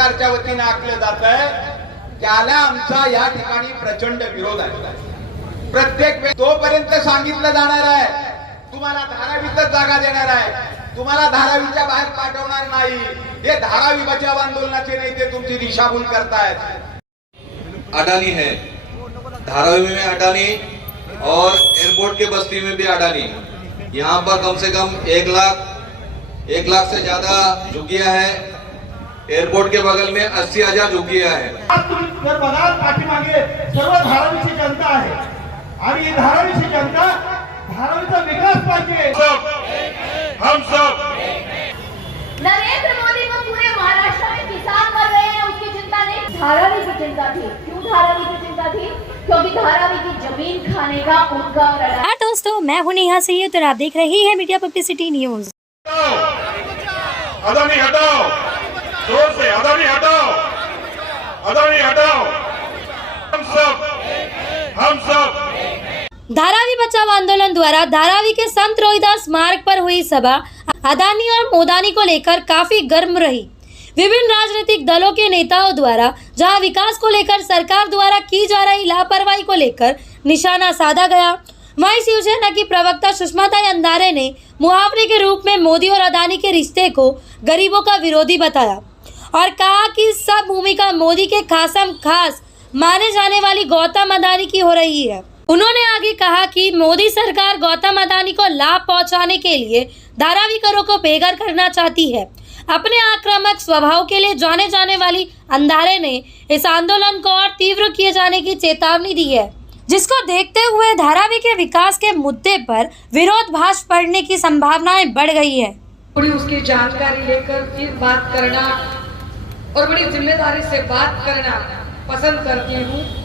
सरकारच्या वतीने आखलं जात आहे त्याला आमचा या ठिकाणी प्रचंड विरोध आहे। प्रत्येक वेळी तोपर्यंत सांगितलं जाणार आहे तुम्हाला धारावीतच जागा देणार आहे, तुम्हाला धारावीच्या बाहेर पाठवणार नाही। हे धारावी बचाव आंदोलनाचे नेते तुमची दिशाभूल करतायत। अडानी है, धारावी में अडानी और एयरपोर्ट के बस्ती में भी अडानी। यहाँ पर कम से कम 1 लाख से ज्यादा झुग्गियां है। एयरपोर्ट के बगल में 80,000 झुग्गियां है। जर बघा पाठीमागे सर्व धारावीची जनता आहे आणि ही धारावीची जनता धारावीचा विकास पाहिजे। हम सब नरेंद्र मोदी को पूरे महाराष्ट्र में किसान मर रहे हैं उसकी चिंता नहीं, धारावी की चिंता थी। क्यों धारावी की चिंता थी? क्योंकि धारावी की जमीन खाने का उनका हाँ दोस्तों, मैं हूँ नेहा सैयद और आप देख रहे हैं मीडिया पब्लिसिटी न्यूज। अदानी हटाओ, जोर से अदानी हटाओ, अदानी हटाओ। हम सब धारावी बचाव आंदोलन द्वारा धारावी के संत रोहिदास मार्ग पर हुई सभा अदानी और मोदानी को लेकर काफी गर्म रही। विभिन्न राजनीतिक दलों के नेताओं द्वारा जहां विकास को लेकर सरकार द्वारा की जा रही लापरवाही को लेकर निशाना साधा गया, वहीं शिवसेना की प्रवक्ता सुषमाताई अंधारे ने मुहावरे के रूप में मोदी और अदानी के रिश्ते को गरीबों का विरोधी बताया और कहा कि सब भूमिका मोदी के खासम खास माने जाने वाली गौतम अदानी की हो रही है। उन्होंने आगे कहा कि मोदी सरकार गौतम अदानी को लाभ पहुंचाने के लिए धारावी करों को बेघर करना चाहती है। अपने आक्रामक स्वभाव के लिए जाने जाने वाली अंधारे ने इस आंदोलन को और तीव्र किए जाने की चेतावनी दी है, जिसको देखते हुए धारावी के विकास के मुद्दे पर विरोध भाष पड़ने की संभावनाएं बढ़ गई है। थोड़ी उसकी जानकारी लेकर फिर बात करना और बड़ी जिम्मेदारी से बात करना पसंद करती हूँ।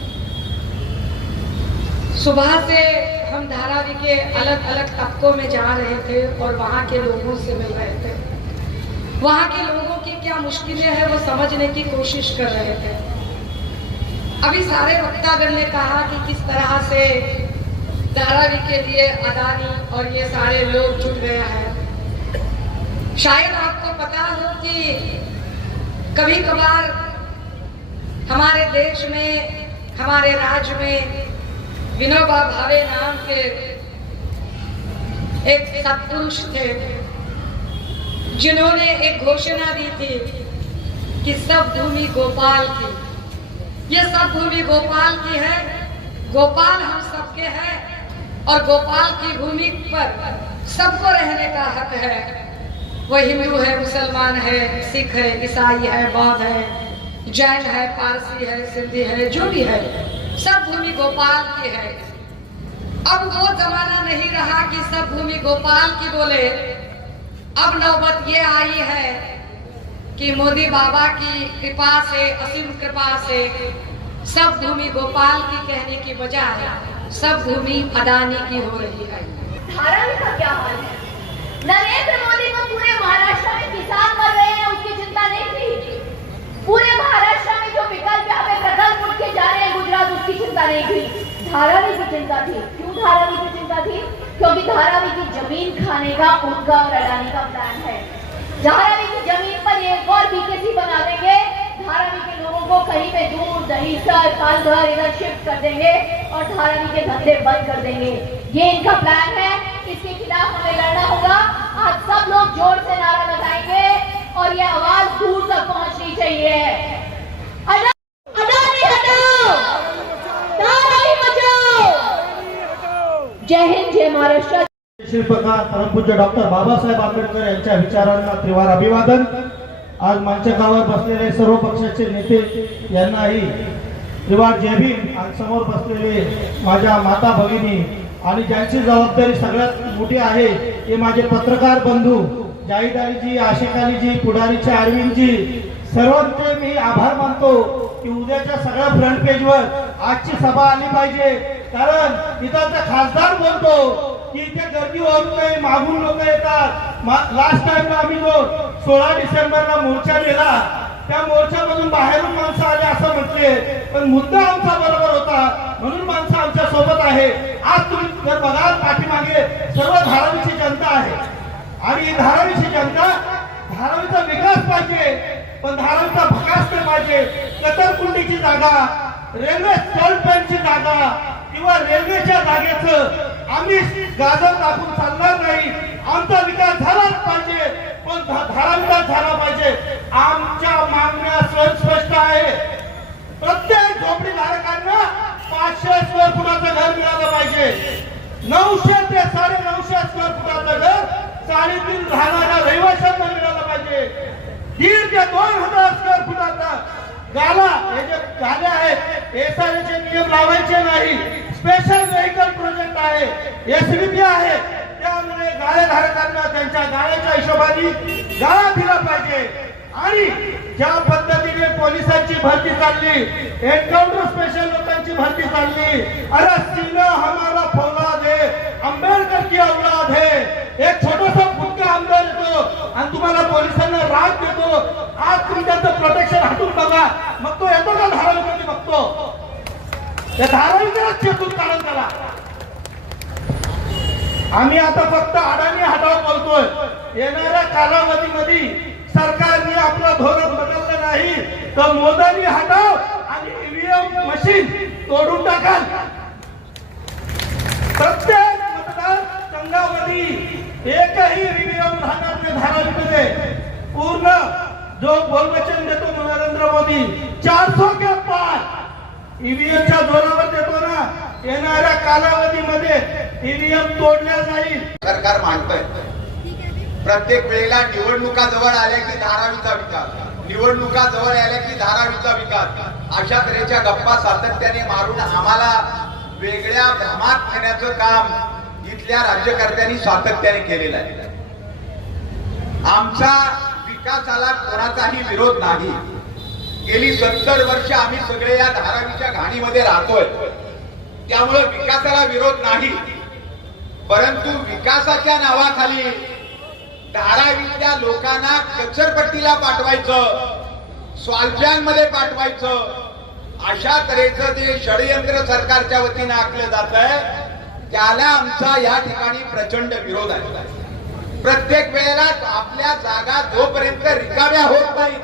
सुबह से हम धारावी के अलग अलग तबकों में जा रहे थे और वहाँ के लोगों से मिल रहे थे। वहाँ के लोगों की क्या मुश्किलें हैं वो समझने की कोशिश कर रहे थे। अभी सारे वक्तागण ने कहा कि किस तरह से धारावी के लिए अदानी और ये सारे लोग जुट गए हैं। शायद आपको पता हो कि कभी कभार हमारे देश में, हमारे राज्य में विनोबा भावे नाम के एक सत्पुरुष थे जिन्होंने एक घोषणा दी थी कि सब भूमि गोपाल की। ये सब भूमि गोपाल की है, गोपाल हम सबके हैं और गोपाल की भूमि पर सबको रहने का हक है। वो हिंदू है, मुसलमान है, सिख है, ईसाई है, बौद्ध है, जैन है, पारसी है, सिंधी है, जो भी है, सब भूमि गोपाल की है। अब वो जमाना नहीं रहा कि सब भूमि गोपाल की बोले। अब नौबत ये आई है कि मोदी बाबा की कृपा से, असीम कृपा से सब भूमि गोपाल की कहने की बजाय सब भूमि अदानी की हो रही है। धारावी का क्या हाल है? नरेंद्र मोदी को पूरे महाराष्ट्र में किसान मर रहे हैं उसकी चिंता नहीं थी। पूरे महाराष्ट्र में जो विकल्प यहाँ पे प्रकल्प उठ के जा रहे हैं गुजरात, उसकी चिंता नहीं थी, धारावी की चिंता थी। क्यों धारावी की चिंता थी? क्योंकि धारावी की जमीन खाने का उनका और अडानी का प्लान है। धारावी की जमीन पर एक और बीकेसी बना देंगे, धारावी के लोगों को कहीं पे दूर दहीसर पालघर इधर शिफ्ट कर देंगे और धारावी के धंधे बंद कर देंगे। ये इनका प्लान है, इसके खिलाफ हमें लड़ना होगा। आज सब लोग जोर से नारा लगाएंगे और ये आवाज दूर तक पहुंचनी चाहिए। अडानी हटाओ, धारावी बचाओ। जय हिंद, जय महाराष्ट्र। शिल्पकार परमपूज्य डॉक्टर बाबासाहेब आंबेडकर यांच्या विचारांना त्रिवार अभिवादन। आज मंचकावर बसलेले सर्व पक्षाचे नेते यांनाही त्रिवार जय भीम। आज समोर बसलेले माझ्या माता भगिनी आणि ज्यांची जबाबदारी सगळ्यात मोठी आहे ते माझे पत्रकार बंधू जाहिद अलीजी, आशिक अलीजी, पुढारीचे अरविंदजी, सर्वांचे मी आभार मानतो की उद्याच्या सगळ्या फ्रंट पेजवर आजची सभा आली पाहिजे। कारण इथाचा खासदार बोलतो की इथे गर्दी होत नाही, मागून लोक येतात। लास्ट टाइमला आम्ही जो 16 डिसेंबरला मोर्चा नेला त्या मोर्चामधून बाहेरून माणसं आले असं म्हटले, पण मुद्दा आमचा बरोबर होता म्हणून माणसं आमच्या सोबत आहे। आज तुम्ही जर बघा पाठीमागे सर्व धारावीची जनता आहे आणि धारावीची जनता धारावीचा विकास पाहिजे, पण धारावीचा भकास नाही पाहिजे. कचरकुंडीची जागा, रेल्वे स्टॉलपॅनची जागा किंवा रेल्वेच्या जागेचं आम्ही गाजर दाखवून चालणार नाही. आमचा विकास झालाच पाहिजे, पण धारावीचा झाला पाहिजे. आमच्या मागण्या स्वयंस्पष्ट आहे. प्रत्येक झोपडीधारकांना 500 स्क्वेअर फुटाचं घर मिळालं पाहिजे. 900 ते 950 स्क्वेअर फुटाचं घर चाळीतील राहणाऱ्या रहिवाशांना मिळालं पाहिजे. 1,500 ते 2,000 स्क्वेअर फुटाचा गाला, हे जे गाले आहेत एसआरचे नियम लावायचे नाही. स्पेशल व्हेकल प्रोजेक्ट आहे, एसबीपी आहे, त्यामुळे गाळेधारकांना त्यांच्या गाळ्याच्या हिशोबाने गाळा दिला पाहिजे. आणि ज्या पद्धतीने पोलिसांची भरती चालली, एन्काउंटर स्पेशल लोकांची भरती चालली, अरे सीना हमारा फौलाद है, आंबेडकर की औलाद है. एक छोटासा फुटका आमदार येतो आणि तुम्हाला पोलिसांना राग देतो. आज तुम्ही त्याचं प्रोटेक्शन हटून बघा, मग तो येतो का धारावीमध्ये बघतो. त्या धारावीकरच चेतून काढून त्याला. आम्ही आता फक्त अडाणी हटाव बोलतोय. येणाऱ्या कालावधीमध्ये सरकारने आपलं धोरण बदललं नाही तर मोदानी हटाव आणि ईव्हीएम मशीन तोडून टाकाल. प्रत्येक मतदार संघामध्ये एकही ईव्हीएम राहणार नाही धारावीमध्ये. पूर्ण जो बोलवचन देतो नरेंद्र मोदी 400 के पार ईव्हीएमच्या जोरावर देतो ना, येणाऱ्या कालावधीमध्ये ईव्हीएम तोडल्या जाईल. सरकार मांडतंय प्रत्येक वेळेला निवडणुका जवळ आल्या की धारावीचा विकास, निवडणुका जवळ आल्या की धारावीचा विकास, अशा तऱ्हेच्या गप्पा सातत्याने मारून आम्हाला वेगळ्या भ्रमात नेण्याचं काम इथल्या राज्यकर्त्यांनी सातत्याने केलेलं आहे. आमचा विकासाला कोणाचाही विरोध नाही. गेली 70 वर्ष आम्ही सगळे या धारावीच्या घाणीमध्ये राहतोय, त्यामुळे विकासाला विरोध नाही. परंतु विकासाच्या नावाखाली धारावीतल्या लोकांना कचरपट्टीला पाठवायचं, स्वालप्यांमध्ये पाठवायचं, अशा तऱ्हेचं जे षडयंत्र सरकारच्या वतीनं आखलं जात आहे, त्याला आमचा या ठिकाणी प्रचंड विरोध आहे. प्रत्येक वेळेला आपल्या जागा जोपर्यंत रिकाम्या होत नाही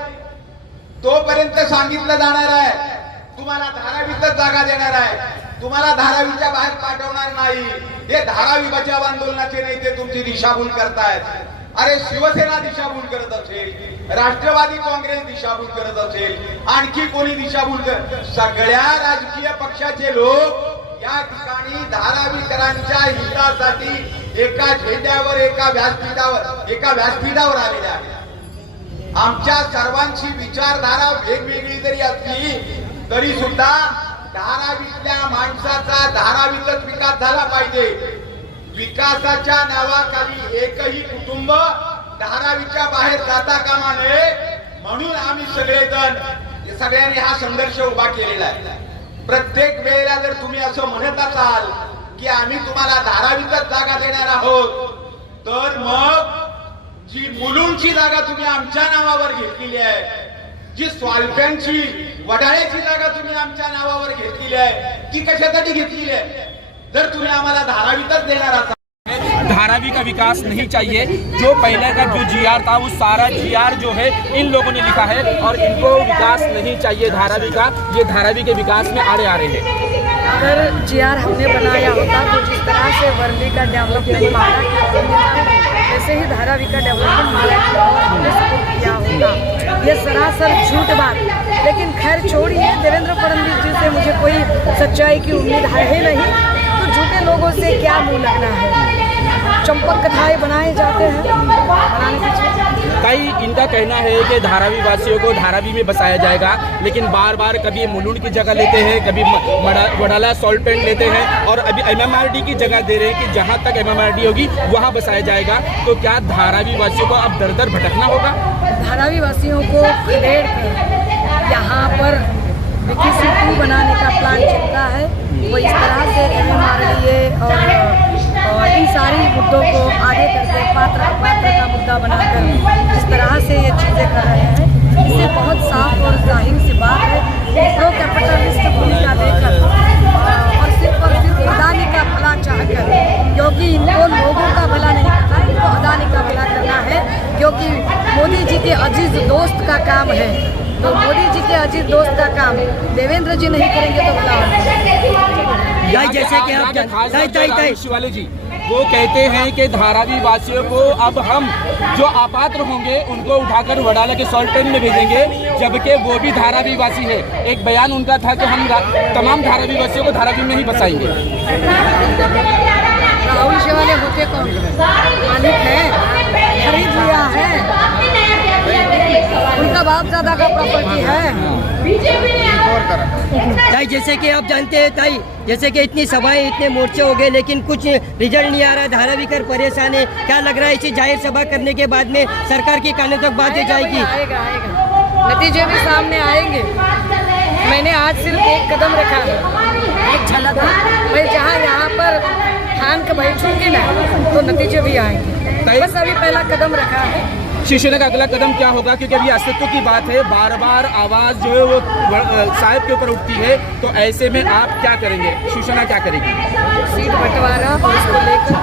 तोपर्यंत सांगितलं जाणार आहे तुम्हाला धारावीतच जागा देणार आहे, तुम्हाला धारावीच्या बाहेर पाठवणार नाही. हे धारावी बचाव आंदोलनाचे नेते तुमची दिशाभूल करतायत. अरे शिवसेना दिशाभूल करत असेल, राष्ट्रवादी काँग्रेस दिशाभूल करत असेल, आणखी कोणी दिशाभूल करत, सगळ्या राजकीय पक्षाचे लोक या ठिकाणी धारावीकरांच्या हितासाठी एका झेंड्यावर एका व्यासपीठावर आलेले आहेत. आमच्या सर्वांची विचारधारा वेगवेगळी जरी असली तरी सुद्धा धारावीतल्या माणसाचा धारावीतच विकास झाला पाहिजे. विकासाच्या नावाखाली एकही कुटुंब धारावीच्या बाहेर जाता कामा नये, म्हणून आम्ही सगळ्यांनी हा संघर्ष उभा केलेला आहे. प्रत्येक वेळेला जर तुम्ही असं म्हणत असाल की आम्ही तुम्हाला धारावीतच जागा देणार आहोत, तर मग जी मुलुंडची जागा तुम्ही आमच्या नावावर घेतलेली आहे, जी स्वालप्यांची वडाळ्याची जागा तुम्ही आमच्या नावावर घेतलेली आहे, ती कशासाठी घेतलेली आहे? जर तुम्ही आम्हाला धारावीतच देणार असाल, धारावी का विकास नहीं चाहिए. जो पहले का जो जीआर था वो सारा जीआर जो है इन लोगों ने लिखा है और इनको विकास नहीं चाहिए धारावी का. ये धारावी के विकास में आड़े आ रहे हैं. अगर जीआर हमने बनाया होता तो जिस तरह से वर्ली का डेवलपमेंट वैसे ही धारावी का डेवलपमेंट हमने किया होता. ये सरासर झूठ बात. लेकिन खैर छोड़िए, देवेंद्र फडणवीस जी से मुझे कोई सच्चाई की उम्मीद है ही नहीं, तो झूठे लोगों से क्या मुंह लगना है. चंपक कथाएं बनाए जाते हैं, कई इनका कहना है कि धारावी वासियों को धारावी में बसाया जाएगा, लेकिन बार बार कभी मुलुंड की जगह लेते हैं, कभी वडाला सॉल्टेंट लेते हैं और अभी एमएमआरडी की जगह दे रहे हैं कि जहां तक एमएमआरडी होगी वहां बसाया जाएगा. तो क्या धारावी वासियों को अब दर दर भटकना होगा? धारावी वासियों को खदेड़ कर यहाँ पर विकिसी बनाने का प्लान चल रहा है. वो इस तरह से एमएमआरडी और इन सारी मुद्दों को आगे करके पात्र का मुद्दा बनाकर जिस तरह से ये चीज़ें कर रहे हैं, इससे बहुत साफ और जाहिर सी बात है कि प्रो कैपिटलिस्ट भूमिका देकर और सिर्फ अदानी का भला चाहकर, क्योंकि इनको लोगों का भला नहीं करना, इनको अदानी का भला करना है. क्योंकि मोदी मोदी जी के अजीज दोस्त का काम है, तो मोदी जी के अजीज दोस्त का काम देवेंद्र जी नहीं करेंगे तो भला होगा। जैसे कि आप शिवाली जी वो कहते हैं कि धारावी वासियों को अब हम जो अपात्र होंगे उनको उठाकर वडाला के सॉल्ट टैंक में भेजेंगे, जबकि वो भी धारावी वासी है। एक बयान उनका था कि हम तमाम धारावी वासियों को धारावी में ही बसाएंगे। राहुल शिवाले होते कौन? मालिक है, खरीद लिया है, उनका बाप दादा का प्रॉपर्टी है। ताई जैसे कि आप जानते हैं ताई, जैसे कि इतनी सभाएं इतने मोर्चे हो गए लेकिन कुछ रिजल्ट नहीं आ रहा, धारावीकर परेशान है। क्या लग रहा है इसी जाहिर सभा करने के बाद में सरकार के कानों तक बातें जाएगी? आएगा, नतीजे भी सामने आएंगे। मैंने आज सिर्फ एक कदम रखा है, एक झलक। मैं जहाँ यहाँ पर ठान के बैठूंगी ना तो नतीजे भी आएंगे। बस अभी पहला कदम रखा है। शिवसेना का अगला कदम क्या होगा, क्योंकि अभी अस्तित्व की बात है, बार बार आवाज जो है वो साहब के ऊपर उठती है, तो ऐसे में आप क्या करेंगे, शिवसेना क्या करेगी? सीट बंटवारा उसको लेकर